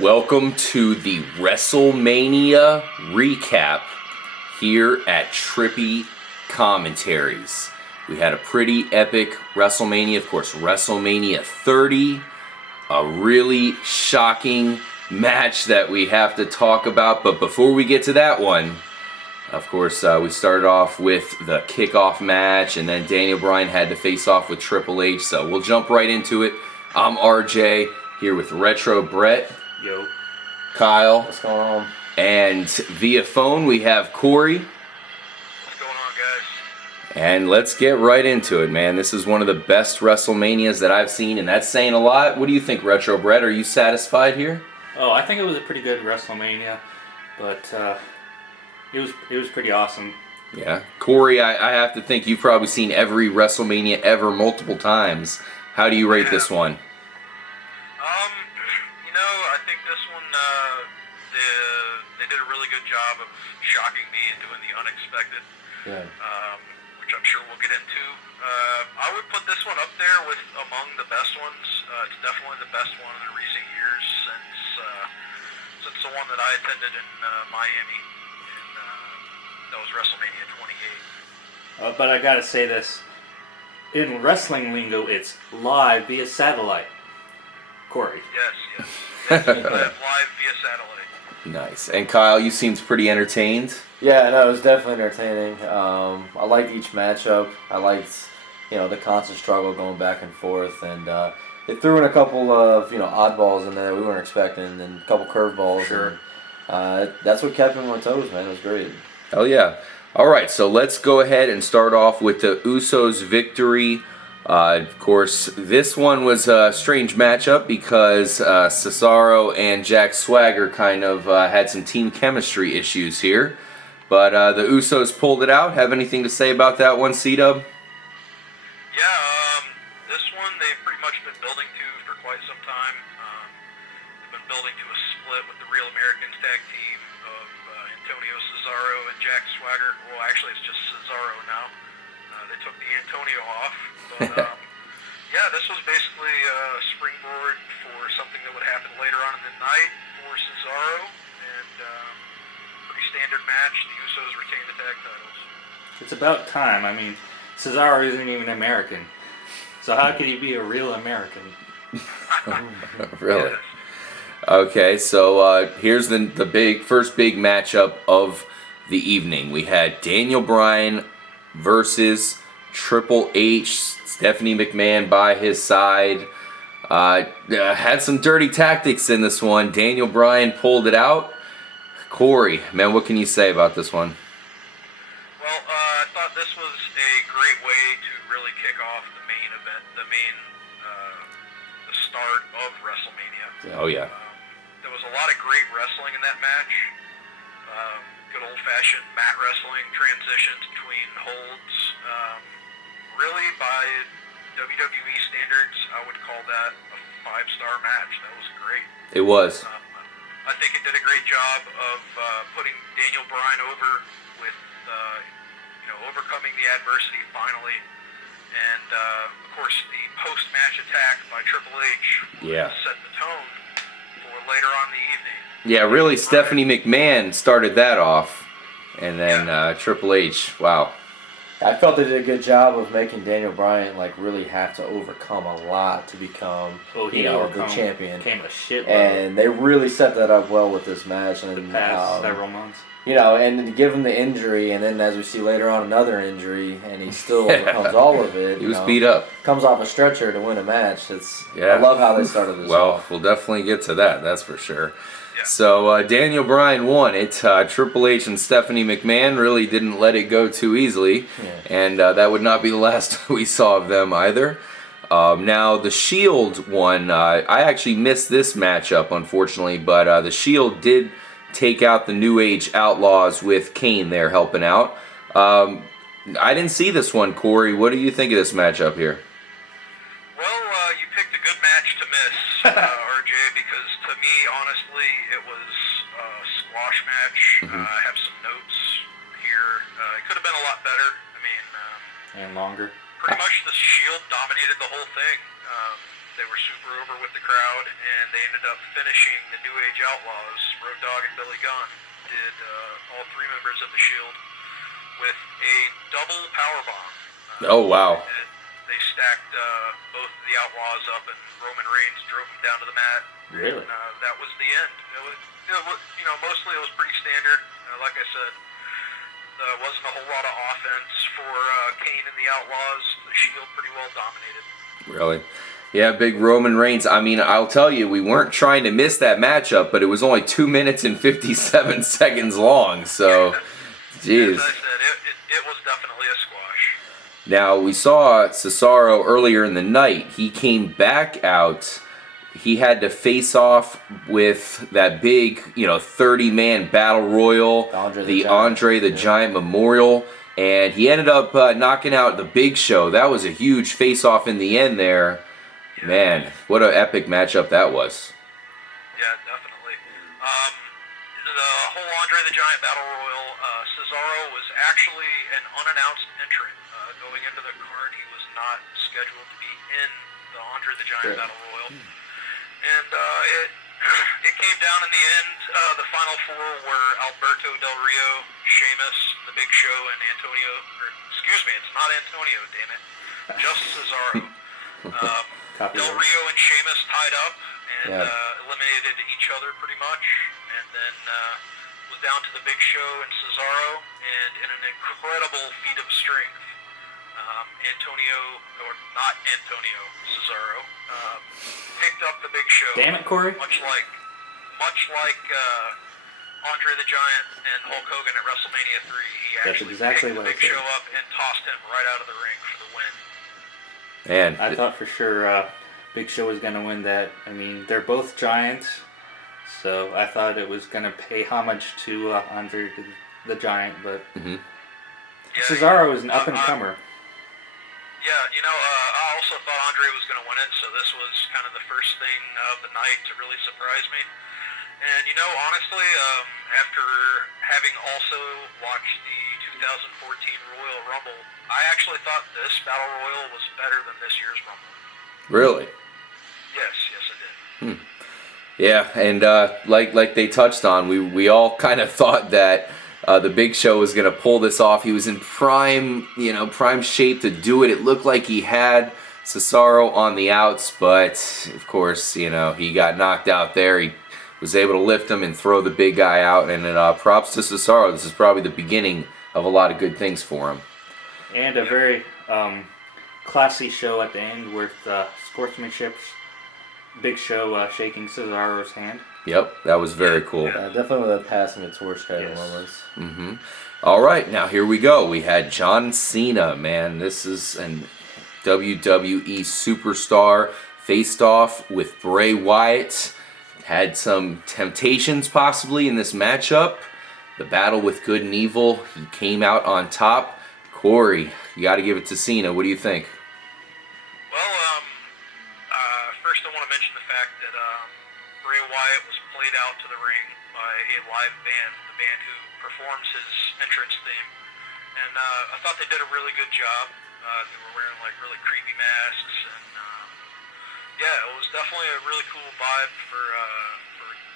Welcome to the Wrestlemania recap here at Trippy Commentaries. We had a pretty epic Wrestlemania, of course, Wrestlemania 30, a really shocking match that we have to talk about. But before we get to that one, of course, we started off with the kickoff match, and then Daniel Bryan had to face off with Triple H, so we'll jump right into it. I'm RJ, here with Retro Brett. Yo. Kyle. What's going on? And via phone, we have Corey. What's going on, guys? And let's get right into it, man. This is one of the best WrestleManias that I've seen, and that's saying a lot. What do you think, Retro Brett? Are you satisfied here? Oh, I think it was a pretty good WrestleMania, but it was pretty awesome. Yeah. Corey, I have to think you've probably seen every WrestleMania ever multiple times. How do you rate this one? I think this one, they did a really good job of shocking me and doing the unexpected, which I'm sure we'll get into. I would put this one up there with among the best ones. It's definitely the best one in recent years since the one that I attended in Miami, and that was WrestleMania 28. But I gotta say this. In wrestling lingo, it's live via satellite. Corey. Yes. Live via satellite. Nice. And Kyle, you seemed pretty entertained. Yeah, no, it was definitely entertaining. I liked each matchup. I liked, the constant struggle going back and forth, and they threw in a couple of, oddballs in there that we weren't expecting, and a couple curveballs. Sure. And, that's what kept me on my toes, man. It was great. Hell yeah. All right, so let's go ahead and start off with the Usos victory. Of course, this one was a strange matchup because Cesaro and Jack Swagger kind of had some team chemistry issues here. But the Usos pulled it out. Have anything to say about that one, C-Dub? Yeah, this one they've pretty much been building to for quite some time. They've been building to a split with the Real Americans tag team of Antonio Cesaro and Jack Swagger. Well, actually, it's just Cesaro now. They took the Antonio off. But, yeah, this was basically a springboard for something that would happen later on in the night for Cesaro. And pretty standard match. The Usos retain the tag titles. It's about time. I mean, Cesaro isn't even American. So how could he be a real American? Really? Okay, so here's the first big matchup of the evening. We had Daniel Bryan versus Triple H, Stephanie McMahon by his side. Had some dirty tactics in this one. Daniel Bryan pulled it out. Corey, man, what can you say about this one? Well, I thought this was a great way to really kick off the main event, the start of WrestleMania. Oh, yeah. There was a lot of great wrestling in that match. Good old-fashioned mat wrestling, transitions between holds. Really, by WWE standards, I would call that a 5-star match. That was great. It was. I think it did a great job of putting Daniel Bryan over with, overcoming the adversity finally. And, of course, the post-match attack by Triple H set the tone for later on in the evening. Yeah, really, Stephanie McMahon started that off. And then Triple H, wow. I felt they did a good job of making Daniel Bryan really have to overcome a lot to become, the champion. Came a shitload. And they really set that up well with this match. And the past several months. And to give him the injury, and then as we see later on, another injury, and he still overcomes all of it. He was beat up. Comes off a stretcher to win a match. I love how they started this off. We'll definitely get to that, that's for sure. So Daniel Bryan won it. Triple H and Stephanie McMahon really didn't let it go too easily, and that would not be the last we saw of them either. Now the Shield won. I actually missed this matchup, unfortunately, but the Shield did take out the New Age Outlaws with Kane there helping out. I didn't see this one, Corey. What do you think of this matchup here? Well, you picked a good match to miss, RJ, because to me, honestly, it was a squash match. I have some notes here. It could have been a lot better. I mean, and longer. Pretty much the Shield dominated the whole thing. They were super over with the crowd, and they ended up finishing the New Age Outlaws. Road Dogg and Billy Gunn did all three members of the Shield with a double powerbomb. Oh, wow. They stacked both of the Outlaws up, and Roman Reigns drove them down to the mat. Really? And that was the end. Mostly it was pretty standard. Like I said, wasn't a whole lot of offense for Kane and the Outlaws. The Shield pretty well dominated. Really? Yeah, big Roman Reigns. I mean, I'll tell you, we weren't trying to miss that matchup, but it was only 2 minutes and 57 seconds long, so, jeez. As I said, it was definitely a squash. Now, we saw Cesaro earlier in the night. He came back out. He had to face off with that big, 30-man battle royal, the Andre the Giant Memorial, and he ended up knocking out the Big Show. That was a huge face-off in the end there. Yeah. Man, what an epic matchup that was. Yeah, definitely. The whole Andre the Giant Battle Royal, Cesaro was actually an unannounced entrant. Going into the card, he was not scheduled to be in the Andre the Giant Battle Royal. And it came down in the end. The final four were Alberto Del Rio, Sheamus, The Big Show, and Antonio. Excuse me, it's not Antonio, damn it. Just Cesaro. Del Rio and Sheamus tied up and eliminated each other pretty much. And then was down to The Big Show and Cesaro. And in an incredible feat of strength, Cesaro, picked up the Big Show. Damn it, Corey. Much like Andre the Giant and Hulk Hogan at WrestleMania 3, he actually picked the Big Show up and tossed him right out of the ring for the win. Man, I thought for sure Big Show was going to win that. I mean, they're both giants, so I thought it was going to pay homage to Andre the Giant, but Cesaro is an up-and-comer. Yeah, I also thought Andre was going to win it, so this was kind of the first thing of the night to really surprise me. And, honestly, after having also watched the 2014 Royal Rumble, I actually thought this Battle Royal was better than this year's Rumble. really? Yes, I did. Yeah, and like they touched on, we all kind of thought that the Big Show was going to pull this off. He was in prime shape to do it. It looked like he had Cesaro on the outs, but of course, he got knocked out there. He was able to lift him and throw the big guy out, and props to Cesaro. This is probably the beginning of a lot of good things for him. And a very classy show at the end with sportsmanship. Big Show shaking Cesaro's hand. Yep, that was very cool. Definitely the passing the torch kind of moments. Mm-hmm. All right, now here we go. We had John Cena, man. This is an WWE superstar faced off with Bray Wyatt. Had some temptations possibly in this matchup. The battle with good and evil. He came out on top. Corey, you got to give it to Cena. What do you think? Well, first I want to mention the fact that Bray Wyatt was played out to the ring by a live band, the band who performs his entrance theme. And I thought they did a really good job. They were wearing really creepy masks, and it was definitely a really cool vibe for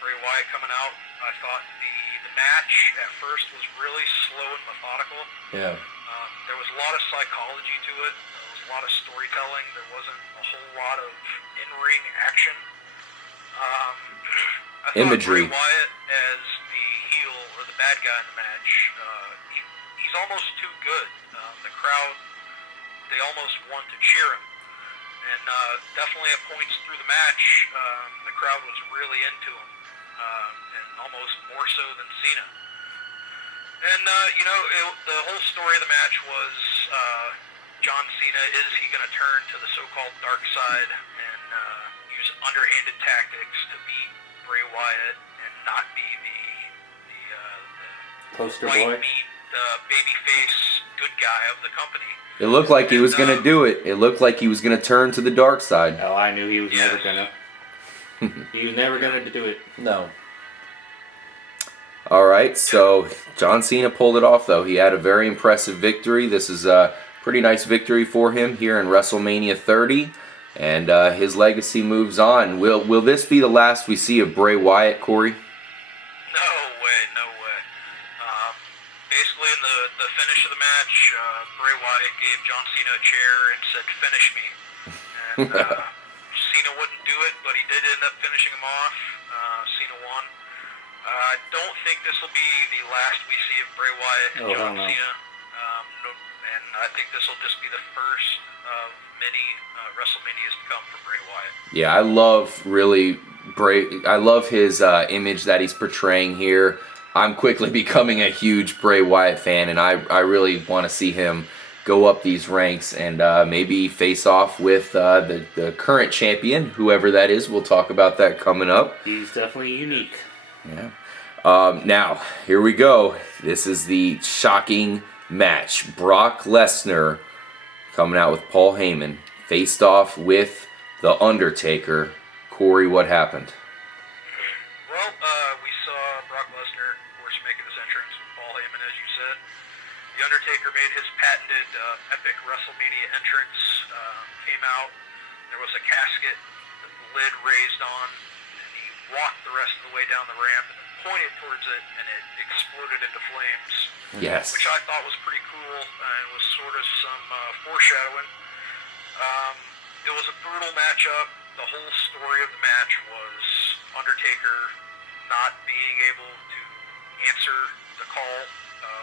Bray Wyatt coming out. I thought the match at first was really slow and methodical. Yeah. There was a lot of psychology to it. There was a lot of storytelling. There wasn't a whole lot of in-ring action. I thought Imagery. Bray Wyatt as the heel or the bad guy in the match, he's almost too good. The crowd, they almost want to cheer him. And definitely at points through the match, the crowd was really into him, and almost more so than Cena. And, the whole story of the match was John Cena, is he going to turn to the so-called dark side and use underhanded tactics to beat Bray Wyatt and not be the Poster white boy. meat, babyface good guy of the company. It looked like he was going to do it. It looked like he was going to turn to the dark side. Oh, I knew he was never gonna. He was never gonna do it. No. All right, so John Cena pulled it off, though. He had a very impressive victory. This is a pretty nice victory for him here in WrestleMania 30. and his legacy moves on. Will this be the last we see of Bray Wyatt, Corey? No way, no way. Basically, in the finish of the match, Bray Wyatt gave John Cena a chair and said, "Finish me." And Cena wouldn't do it, but he did end up finishing him off. Cena won. I don't think this will be the last we see of Bray Wyatt and John Cena. And I think this will just be the first of many WrestleManias to come for Bray Wyatt. Yeah, I love really Bray. I love his image that he's portraying here. I'm quickly becoming a huge Bray Wyatt fan, and I really want to see him go up these ranks and maybe face off with the current champion, whoever that is. We'll talk about that coming up. He's definitely unique. Yeah. Now, here we go. This is the shocking match. Brock Lesnar coming out with Paul Heyman, faced off with The Undertaker. Corey, what happened? Well, we saw Brock Lesnar, of course, making his entrance with Paul Heyman, as you said. The Undertaker made his patented epic WrestleMania entrance, came out. There was a casket, the lid raised on, and he walked the rest of the way down the ramp and pointed towards it, and it exploded into flames. Yes. Which I thought was pretty cool, and was sort of some foreshadowing. It was a brutal matchup. The whole story of the match was Undertaker not being able to answer the call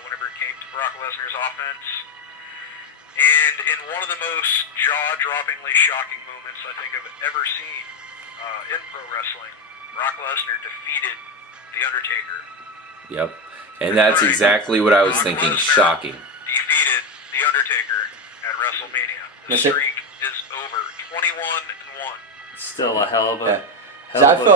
whenever it came to Brock Lesnar's offense. And in one of the most jaw-droppingly shocking moments I think I've ever seen in pro wrestling, Brock Lesnar defeated The Undertaker. Yep. And that's exactly what I was Brock thinking. Lesnar Shocking. defeated The Undertaker at WrestleMania. The streak is over. 21-1. Still a hell of a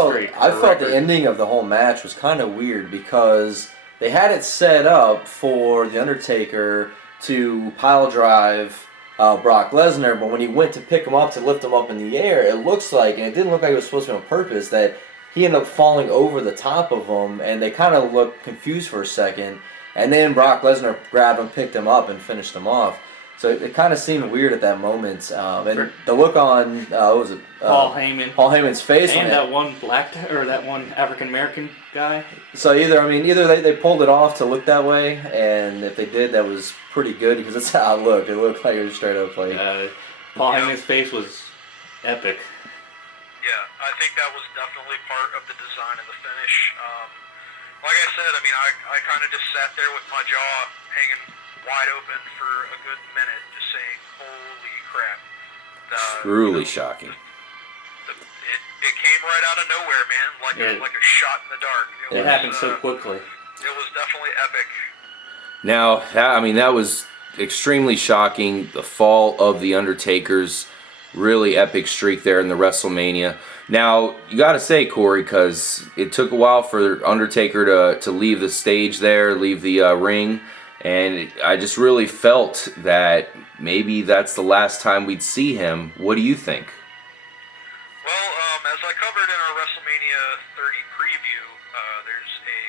streak. I felt the ending of the whole match was kind of weird because they had it set up for The Undertaker to pile drive Brock Lesnar, but when he went to pick him up to lift him up in the air, it looks like, and it didn't look like it was supposed to be on purpose, that he ended up falling over the top of him, and they kind of looked confused for a second, and then Brock Lesnar grabbed him, picked him up, and finished him off. So it kind of seemed weird at that moment, and the look on what was it? Paul Heyman's face, and that one African American guy. So either they pulled it off to look that way, and if they did, that was pretty good because that's how it looked. It looked like it was straight up like Paul Heyman's face was epic. Yeah, I think that was definitely part of the design of the finish. Like I said, I kind of just sat there with my jaw hanging wide open for a good minute, just saying, "Holy crap!" Truly shocking. It came right out of nowhere, man, like a shot in the dark. It happened so quickly. It was definitely epic. Now, that was extremely shocking. The fall of The Undertaker's really epic streak there in the WrestleMania. Now, you got to say, Corey, because it took a while for Undertaker to leave the stage there, leave the ring, and I just really felt that maybe that's the last time we'd see him. What do you think? Well, as I covered in our WrestleMania 30 preview, there's a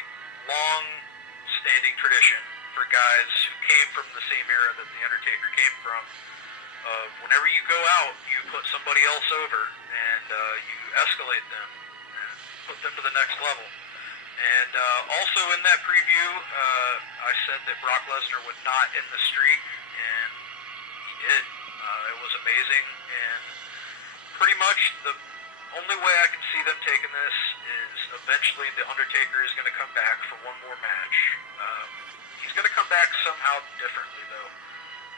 long-standing tradition for guys who came from the same era that The Undertaker came from. Whenever you go out, you put somebody else over, and you escalate them and put them to the next level. And also in that preview, I said that Brock Lesnar would not end the streak, and he did. It was amazing, and pretty much the only way I can see them taking this is eventually The Undertaker is going to come back for one more match. He's going to come back somehow differently, though,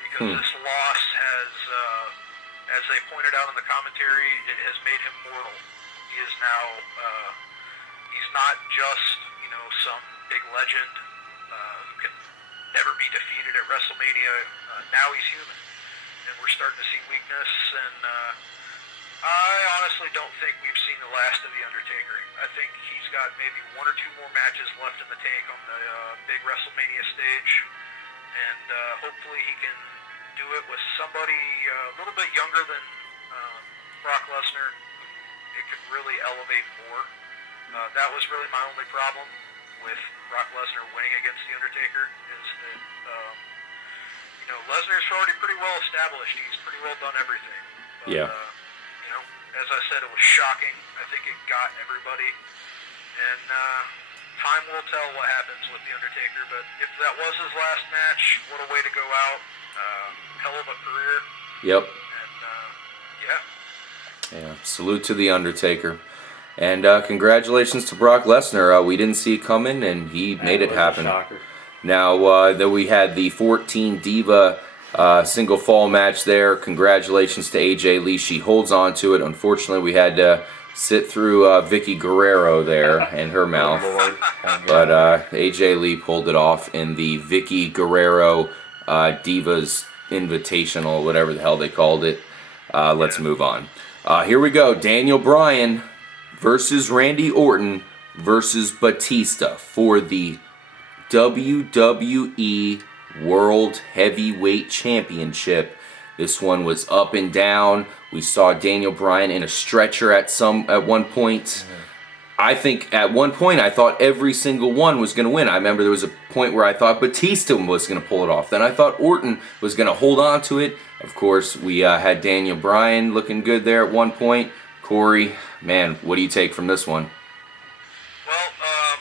because this loss has, as they pointed out in the commentary, it has made him mortal. He is now, he's not just, some big legend who can never be defeated at WrestleMania. Now he's human, and we're starting to see weakness, and I honestly don't think we've seen the last of The Undertaker. I think he's got maybe one or two more matches left in the tank on the big WrestleMania stage, and hopefully he can do it with somebody a little bit younger than Brock Lesnar, who it could really elevate more. That was really my only problem with Brock Lesnar winning against The Undertaker, is that, Lesnar's already pretty well established. He's pretty well done everything. But, Yeah. as I said, it was shocking. I think it got everybody. And time will tell what happens with The Undertaker, but if that was his last match, what a way to go out. Hell of a career. Yep. And, Yeah. Salute to The Undertaker. And congratulations to Brock Lesnar. We didn't see it coming, and he made it happen. Shocker. Now, then we had the 14 Diva single fall match there. Congratulations to AJ Lee. She holds on to it. Unfortunately, we had to sit through Vicky Guerrero there and her mouth. But AJ Lee pulled it off in the Vicky Guerrero Divas Invitational, whatever the hell they called it. Let's move on. Here we go. Daniel Bryan versus Randy Orton versus Batista for the WWE World Heavyweight Championship. This one was up and down. We saw Daniel Bryan in a stretcher at one point. I think at one point I thought every single one was going to win. I remember there was a point where I thought Batista was going to pull it off. Then I thought Orton was going to hold on to it. Of course, we had Daniel Bryan looking good there at one point. Corey, man, what do you take from this one? well,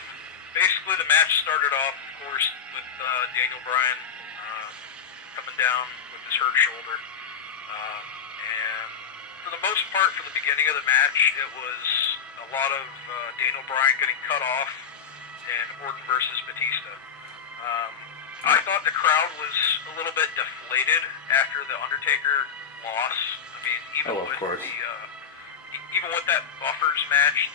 basically the match started off, of course, with Daniel Bryan coming down with his hurt shoulder. And for the most part, for the beginning of the match, it was a lot of Daniel Bryan getting cut off and Orton versus Batista. I thought the crowd was a little bit deflated after the Undertaker loss. I mean, even of with course. even with that buffers match,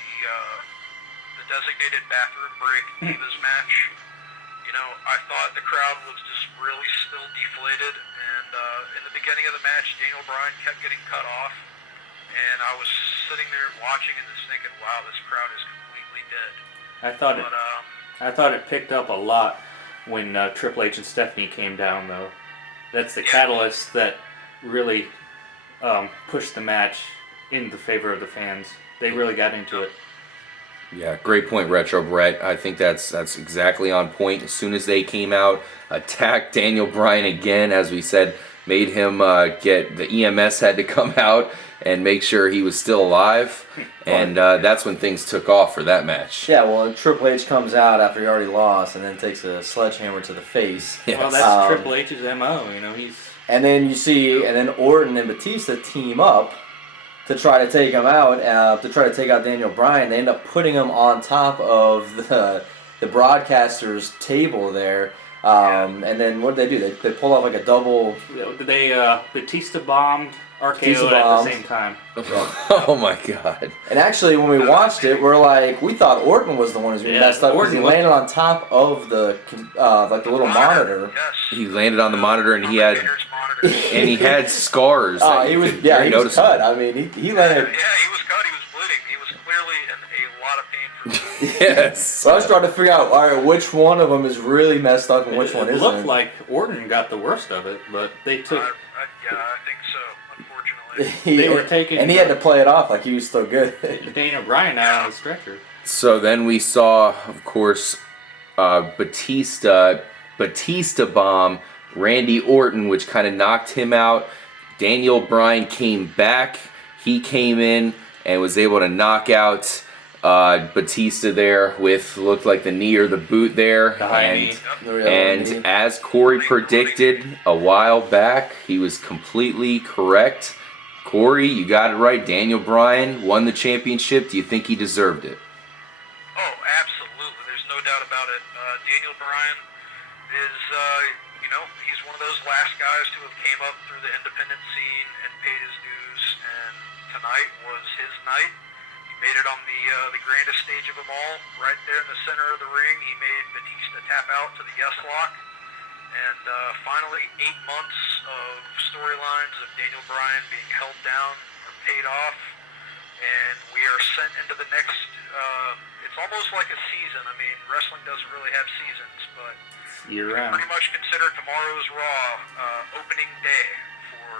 the designated bathroom break Divas match, I thought the crowd was just really still deflated. And in the beginning of the match, Daniel Bryan kept getting cut off. And I was sitting there watching and just thinking, wow, this crowd is completely dead. I thought it picked up a lot when Triple H and Stephanie came down, though. That's the catalyst that really pushed the match in the favor of the fans. They really got into it. Yeah, great point, Retro Brett. I think that's exactly on point. As soon as they came out, attacked Daniel Bryan again, as we said, made him get the EMS had to come out and make sure he was still alive, and that's when things took off for that match. Yeah, well, Triple H comes out after he already lost, and then takes a sledgehammer to the face. Yes. Well, that's Triple H's MO. He's. And then you see, and then Orton and Batista team up to try to take him out, to try to take out Daniel Bryan. They end up putting him on top of the broadcaster's table there. And then what did they do? They pull off like a double. They Batista bombed RKO at the same time. Oh my God! And actually, when we watched it, we thought Orton was the one who's messed up because he landed on top of the like the little monitor. Yes. He landed on the monitor and he had scars. He was cut. I mean, he landed. Yeah, he was cut. He was bleeding. He was clearly in a lot of pain for me. Yes. So I was trying to figure out, all right, which one of them is really messed up and which one isn't. It looked like Orton got the worst of it, but they took. Yeah, I think so. Unfortunately, they were taking, and he had to play it off like he was still good. Daniel Bryan out on the stretcher. So then we saw, of course, Batista bomb Randy Orton, which kind of knocked him out. Daniel Bryan came back. He came in and was able to knock out Batista there with looked like the knee or the boot there. And as Corey predicted a while back, he was completely correct. Corey, you got it right. Daniel Bryan won the championship. Do you think he deserved it? Oh, absolutely. There's no doubt about it. Daniel Bryan is, he's one of those last guys who have came up through the independent scene and paid his dues, and tonight was his night. He made it on the grandest stage of them all, right there in the center of the ring. He made Batista tap out to the yes lock. And finally, 8 months of storylines of Daniel Bryan being held down are paid off, and we are sent into the next, it's almost like a season. I mean, wrestling doesn't really have seasons, but Year you can round. pretty much consider tomorrow's Raw opening day for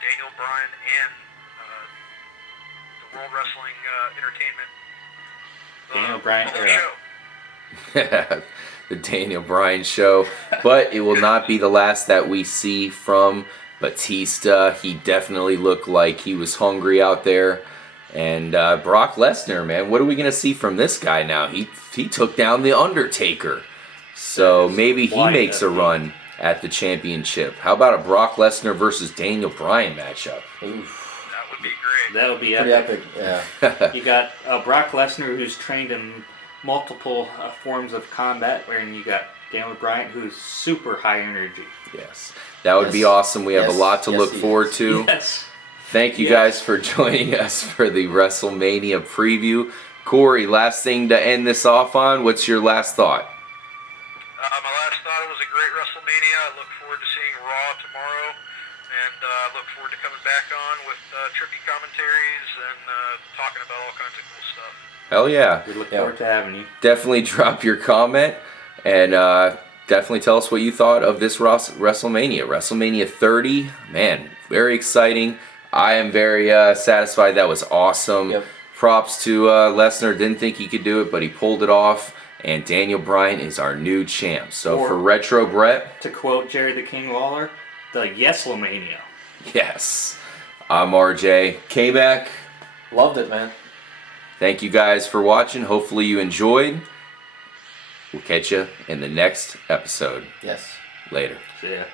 Daniel Bryan and the World Wrestling Entertainment. Daniel Bryan whole era. show. The Daniel Bryan show, but it will not be the last that we see from Batista, he definitely looked like he was hungry out there. And Brock Lesnar, man, what are we going to see from this guy now? He took down The Undertaker. So maybe he makes a run at the championship. How about a Brock Lesnar versus Daniel Bryan matchup? Oof. That would be great. That would be Pretty epic. epic, yeah. You got Brock Lesnar, who's trained in multiple forms of combat, and you got Daniel Bryan, who's super high energy. Yes, that would be awesome. We have a lot to look forward to. Yes. Thank you guys for joining us for the WrestleMania preview. Corey, last thing to end this off on, what's your last thought? My last thought, it was a great WrestleMania. I look forward to seeing Raw tomorrow, and I look forward to coming back on with Trippy Commentaries and talking about all kinds of cool stuff. Hell yeah. We look forward to having you. Definitely drop your comment and definitely tell us what you thought of this WrestleMania. WrestleMania 30, man, very exciting. I am very satisfied. That was awesome. Yep. Props to Lesnar. Didn't think he could do it, but he pulled it off. And Daniel Bryan is our new champ. So for Retro Brett, To quote Jerry the King Lawler, the Yes-Lomania. yes, I'm RJ. K-Mac, Loved it, man. thank you guys for watching. Hopefully you enjoyed. We'll catch you in the next episode. Yes. Later. So yeah.